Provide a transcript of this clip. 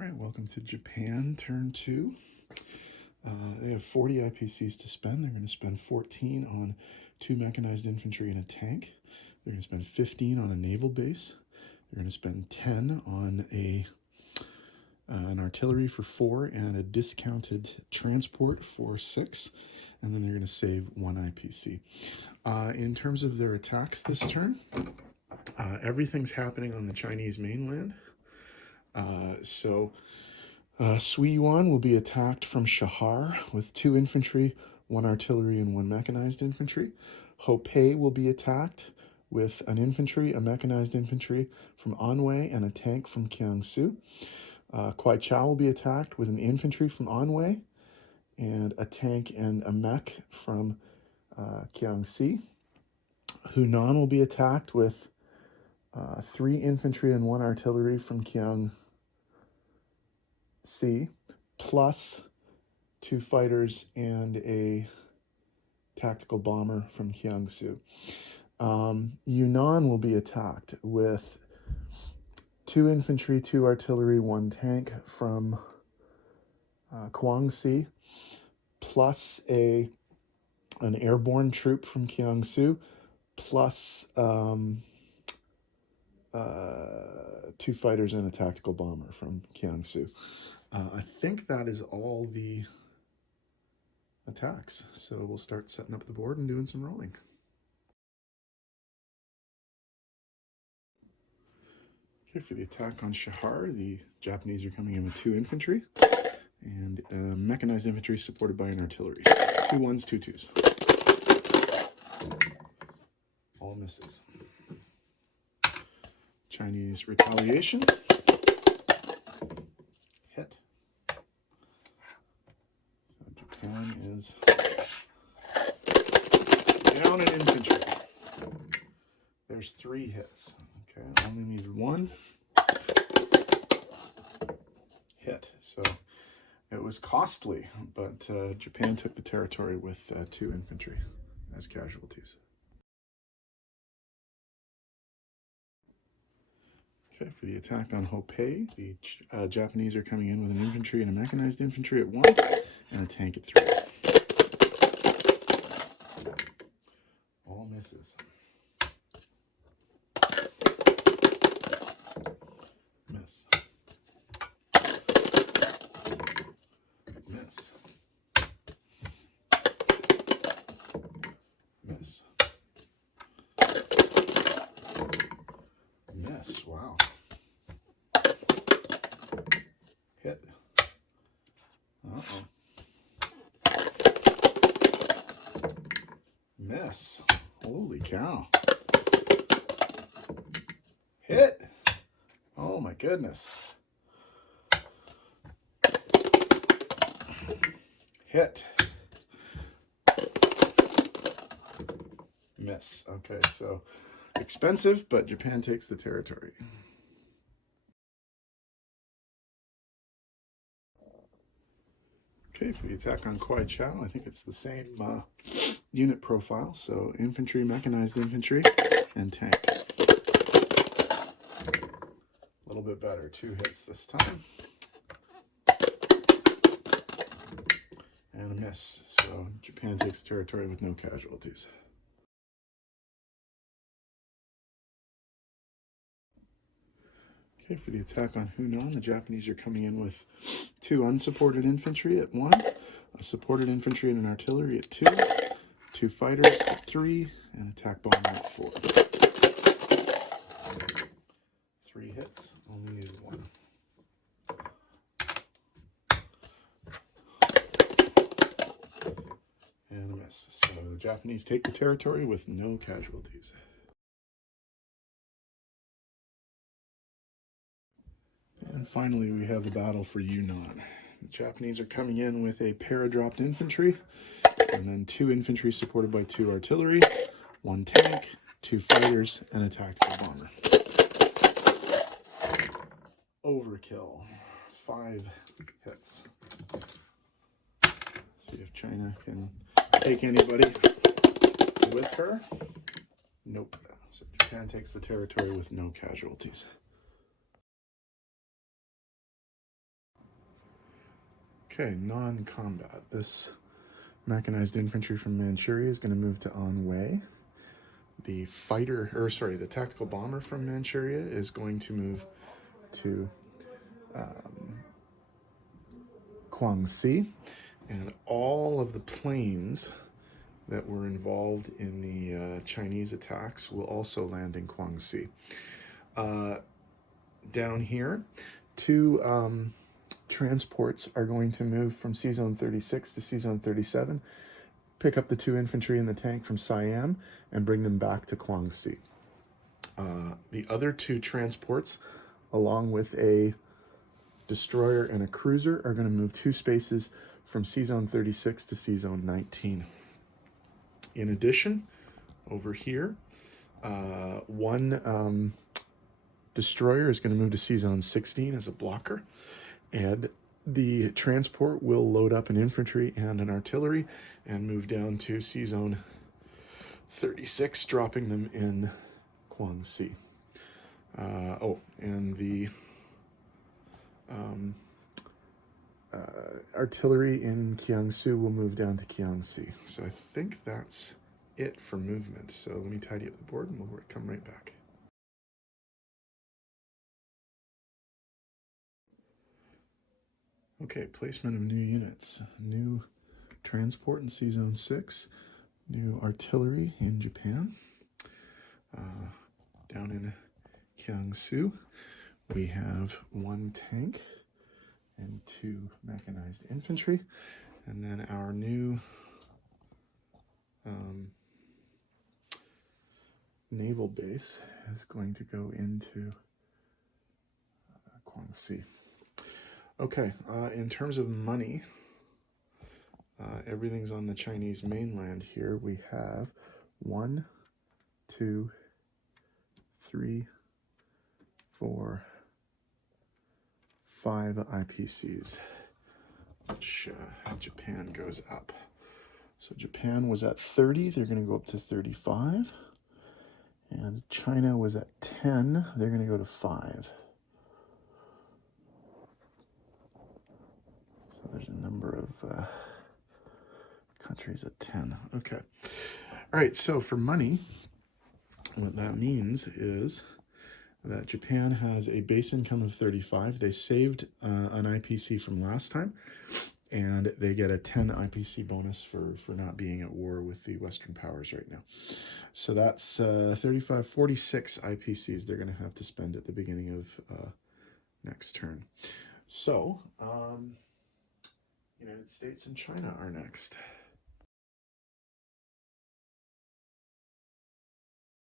All right, welcome to Japan, turn 2. They have 40 IPCs to spend. They're going to spend 14 on 2 mechanized infantry and a tank. They're going to spend 15 on a naval base. They're going to spend 10 on an artillery for 4 and a discounted transport for 6. And then they're going to save 1 IPC. In terms of their attacks this turn, everything's happening on the Chinese mainland. Sui Yuan will be attacked from Shahar with 2 infantry, 1 artillery, and 1 mechanized infantry. Hopei will be attacked with an infantry, a mechanized infantry from Anhui, and a tank from Kiangsu. Kwaichao will be attacked with an infantry from Anhui, and a tank and a mech from Kiangsi. Hunan will be attacked with 3 infantry and 1 artillery from Kiangsi, plus 2 fighters and a tactical bomber from Kiangsu. Yunnan will be attacked with 2 infantry, 2 artillery, 1 tank from Guangxi, plus an airborne troop from Kiangsu, plus 2 fighters and a tactical bomber from Kiangsu. I think that is all the attacks. So we'll start setting up the board and doing some rolling. Okay, for the attack on Shahar, the Japanese are coming in with 2 infantry and mechanized infantry supported by an artillery. 2 1s, 2 2s. All misses. Chinese retaliation. Hit. So Japan is down in infantry. There's 3 hits. Okay, only need 1 hit. So it was costly, but Japan took the territory with 2 infantry as casualties. Okay, for the attack on Hopei, the Japanese are coming in with an infantry and a mechanized infantry at 1 and a tank at 3. All misses. Miss. Miss. Miss. Miss. Wow. Hit. Uh-oh. Miss. Holy cow. Hit. Oh my goodness. Hit. Miss. Okay, so expensive, but Japan takes the territory. Okay, for the attack on Kwaichao, I think it's the same unit profile. So infantry, mechanized infantry, and tank. A little bit better. 2 hits this time. And a miss. So Japan takes territory with no casualties. Okay, for the attack on Hunan, the Japanese are coming in with 2 unsupported infantry at 1, a supported infantry and an artillery at 2, 2 fighters at 3, and attack bomber at 4. 3 hits, only need 1. And a miss. So the Japanese take the territory with no casualties. And finally, we have the battle for Yunnan. The Japanese are coming in with a paradropped infantry, and then 2 infantry supported by 2 artillery, 1 tank, 2 fighters, and a tactical bomber. Overkill. 5 hits. See if China can take anybody with her. Nope. So Japan takes the territory with no casualties. Okay, non-combat. This mechanized infantry from Manchuria is going to move to Anhui. The the tactical bomber from Manchuria is going to move to Guangxi, and all of the planes that were involved in the Chinese attacks will also land in Guangxi. Down here, two transports are going to move from C-Zone 36 to C-Zone 37, pick up the 2 infantry and the tank from Siam, and bring them back to Guangxi. The other 2 transports, along with a destroyer and a cruiser, are going to move 2 spaces from C-Zone 36 to C-Zone 19. In addition, over here, one destroyer is going to move to C-Zone 16 as a blocker, and the transport will load up an infantry and an artillery and move down to C-Zone 36, dropping them in Guangxi. And the artillery in Kiangsu will move down to Kiangsi. So I think that's it for movement. So let me tidy up the board and we'll come right back. Okay, placement of new units. New transport in C-Zone 6. New artillery in Japan. Down in Kiangsu, we have 1 tank and 2 mechanized infantry. And then our new naval base is going to go into Guangxi. Okay, in terms of money, everything's on the Chinese mainland here. We have 1, 2, 3, 4, 5 IPCs, which Japan goes up. So Japan was at 30, they're going to go up to 35. And China was at 10, they're going to go to 5. So there's a number of countries at 10. Okay. All right, so for money, what that means is that Japan has a base income of 35. They saved an IPC from last time, and they get a 10 IPC bonus for not being at war with the Western powers right now. So that's 35, 46 IPCs they're going to have to spend at the beginning of next turn. So, United States and China are next.